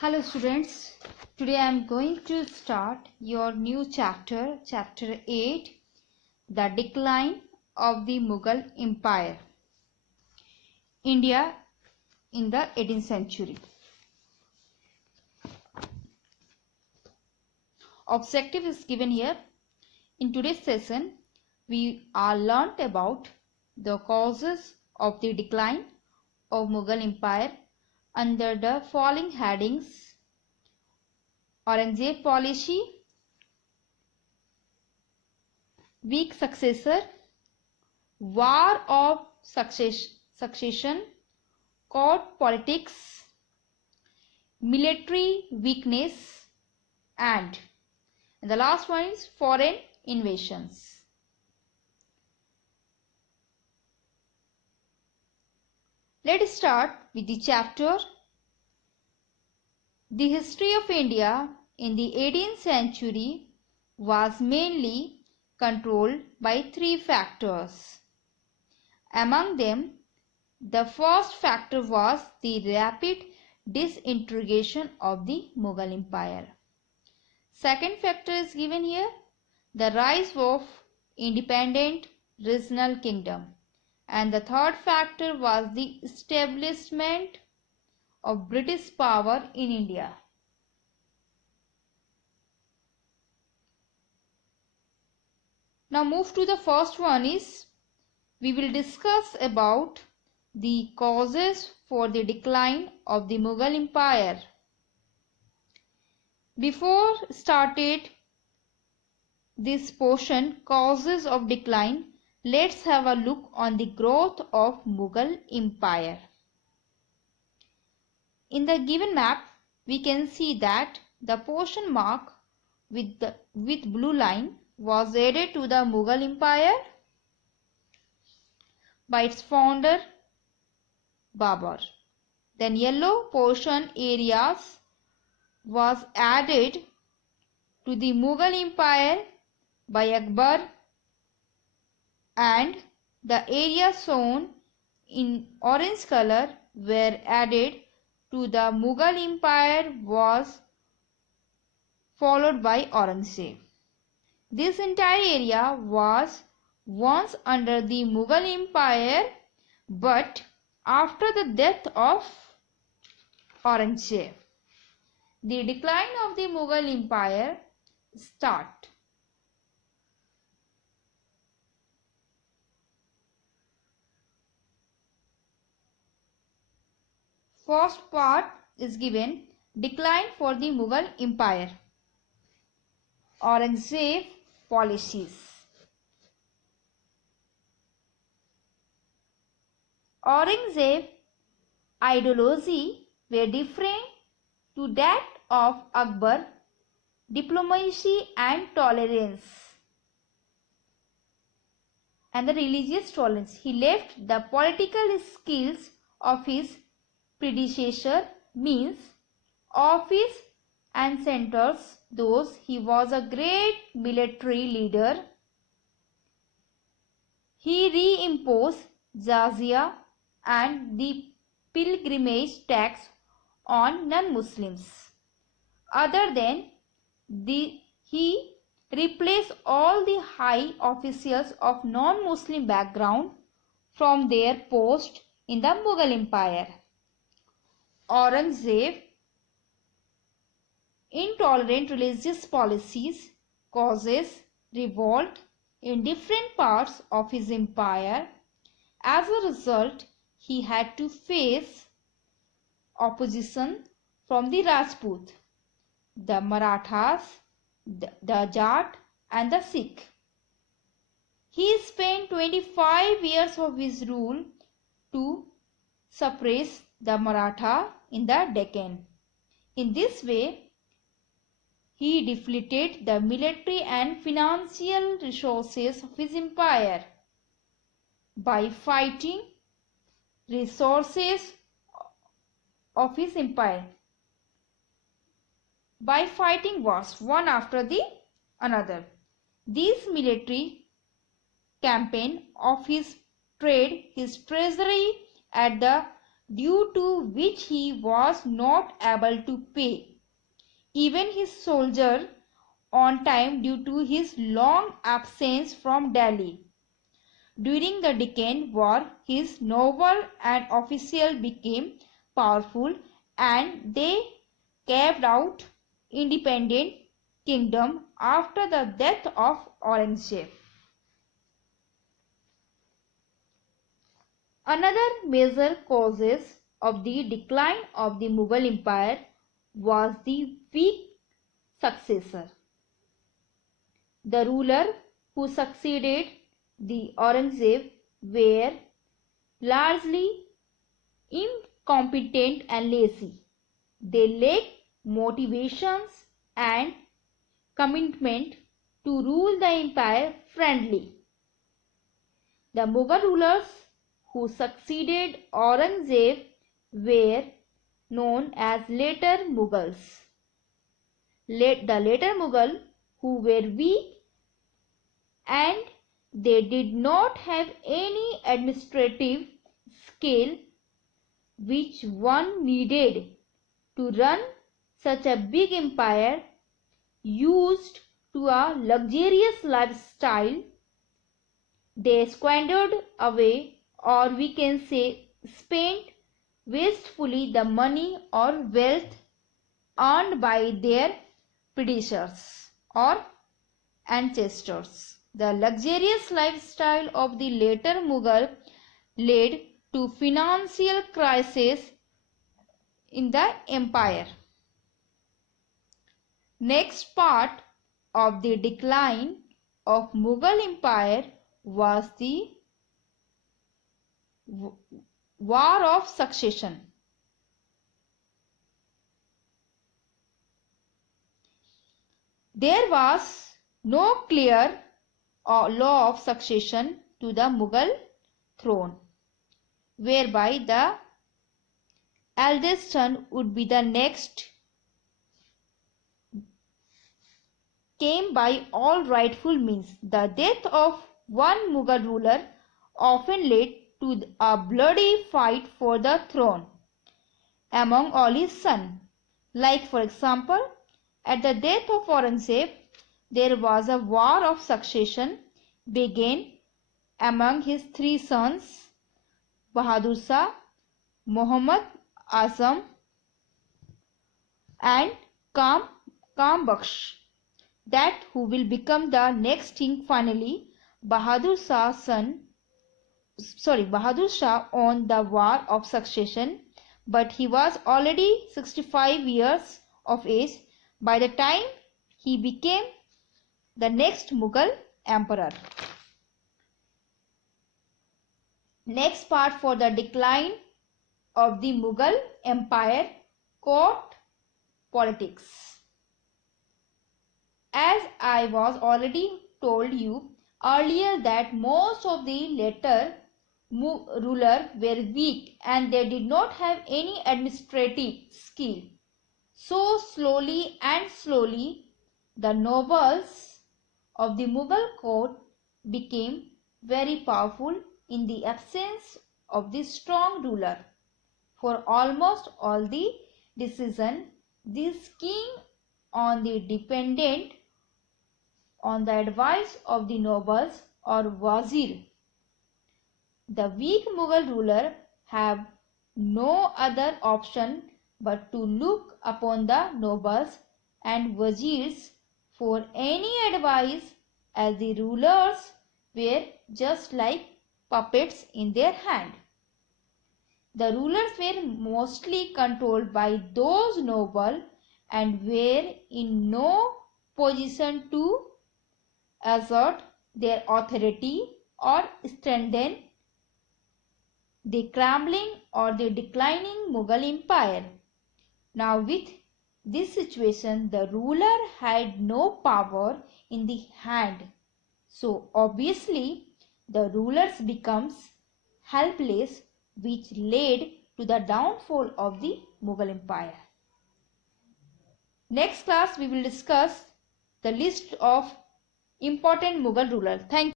Hello students, today I am going to start your new chapter, chapter 8, The Decline of the Mughal Empire, India in the 18th century. Objective is given here. In today's session, we are learnt about the causes of the decline of Mughal Empire under the following headings: Aurangzeb policy, weak successor, war of succession, court politics, military weakness, and the last one is foreign invasions. Let us start with the chapter. The history of India in the 18th century was mainly controlled by three factors. Among them, the first factor was the rapid disintegration of the Mughal Empire. Second factor is given here, the rise of independent regional kingdom. And the third factor was the establishment of British power in India. Now move to the first one is, we will discuss about the causes for the decline of the Mughal Empire. Before started this portion, causes of decline, let's have a look on the growth of Mughal Empire. In the given map, we can see that the portion marked with blue line was added to the Mughal Empire by its founder Babur. Then yellow portion areas was added to the Mughal Empire by Akbar, and the areas shown in orange color were added to the Mughal Empire was followed by Aurangzeb. This entire area was once under the Mughal Empire, but after the death of Aurangzeb, the decline of the Mughal Empire started. First part is given, decline for the Mughal Empire. Aurangzeb policies. Aurangzeb ideology were different to that of Akbar, diplomacy and tolerance and the religious tolerance. He left the political skills of his predecessor, means office and centers, those he was a great military leader. He reimposed jizya and the pilgrimage tax on non-Muslims. Other than he replaced all the high officials of non-Muslim background from their post in the Mughal Empire. Aurangzeb intolerant religious policies causes revolt in different parts of his empire. As a result, he had to face opposition from the Rajput, the Marathas, the Jat and the Sikh. He spent 25 years of his rule to suppress the Maratha in the Deccan. In this way, he depleted the military and financial resources of his empire by fighting resources of his empire, by fighting wars one after the another. This military campaign of his trade his treasury at the due to which he was not able to pay even his soldier on time due to his long absence from Delhi. During the Deccan War, his noble and official became powerful and they carved out independent kingdom after the death of Aurangzeb. Another major causes of the decline of the Mughal Empire was the weak successor. The ruler who succeeded the Aurangzeb were largely incompetent and lazy. They lacked motivations and commitment to rule the empire friendly. The Mughal rulers who succeeded Aurangzeb were known as later Mughals. The later Mughal who were weak and they did not have any administrative skill which one needed to run such a big empire, used to a luxurious lifestyle. They squandered away, or we can say spent wastefully, the money or wealth earned by their predecessors or ancestors. The luxurious lifestyle of the later Mughal led to financial crisis in the empire. Next part of the decline of Mughal Empire was the War of Succession. There was no clear law of succession to the Mughal throne, whereby the eldest son would be the next, came by all rightful means. The death of one Mughal ruler often led to a bloody fight for the throne among all his sons. Like for example, at the death of Aurangzeb, there was a war of succession began among his three sons, Bahadur Shah, Muhammad Azam and Kam Bakhsh, that who will become the next king. Finally, Bahadur Shah won the war of succession, but he was already 65 years of age by the time he became the next Mughal emperor. Next part for the decline of the Mughal Empire, court politics. As I was already told you earlier that most of the later rulers were weak and they did not have any administrative skill. So slowly the nobles of the Mughal court became very powerful in the absence of the strong ruler. For almost all the decision, this king dependent on the advice of the nobles or wazir. The weak Mughal ruler have no other option but to look upon the nobles and wazirs for any advice, as the rulers were just like puppets in their hand. The rulers were mostly controlled by those nobles and were in no position to assert their authority or strengthen the crumbling or the declining Mughal Empire. Now with this situation, the ruler had no power in the hand. So obviously the rulers becomes helpless, which led to the downfall of the Mughal Empire. Next class we will discuss the list of important Mughal rulers. Thank you.